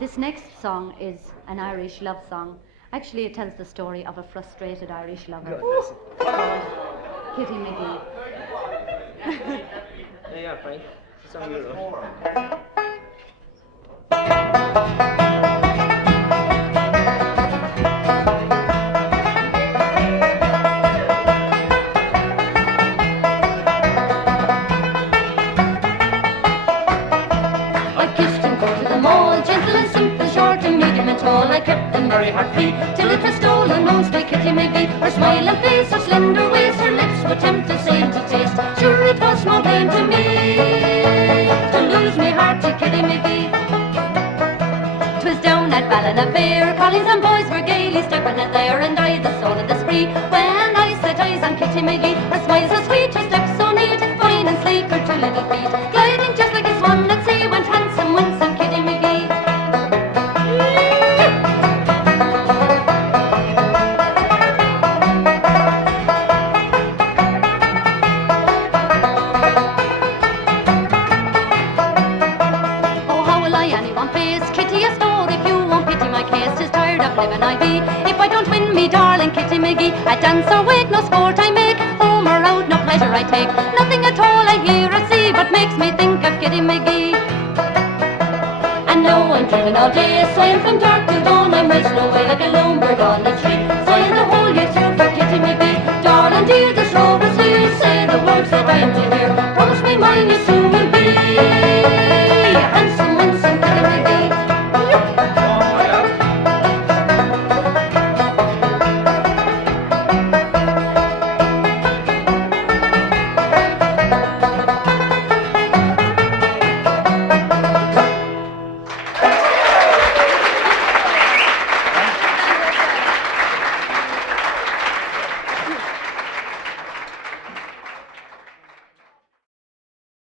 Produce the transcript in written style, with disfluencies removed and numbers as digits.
This next song is an Irish love song. Actually, it tells the story of a frustrated Irish lover called Kitty McGee. There you are, Frank. Song you wrote. Gentle and simple, short and medium and tall, I kept them very hard free, till it was stolen once by Kitty McGee. Her smiling face, her slender waist, her lips would tempt the same to taste. Sure it was no pain to me to lose me heart to Kitty McGee. 'Twas down at Ballinafair, collies and boys were gaily stepping in there, and I the soul of the spree, when I set eyes on Kitty McGee. Her smile so sweet, her steps so neat, fine and sleek, her two little feet, gliding just like a swan at sea, went handsome, winsome Kitty McGee. Living I be, if I don't win me darling Kitty McGee. I dance or wake, no sport I make, home or out, no pleasure I take. Nothing at all I hear or see but makes me think of Kitty McGee. And now I'm driven all day, swaying from dark till dawn. I'm racing away like a lone bird on a tree, swaying the whole year through for Kitty McGee. Darling dear, the straw was here, say the words that I am to hear. Promise me mine you soon.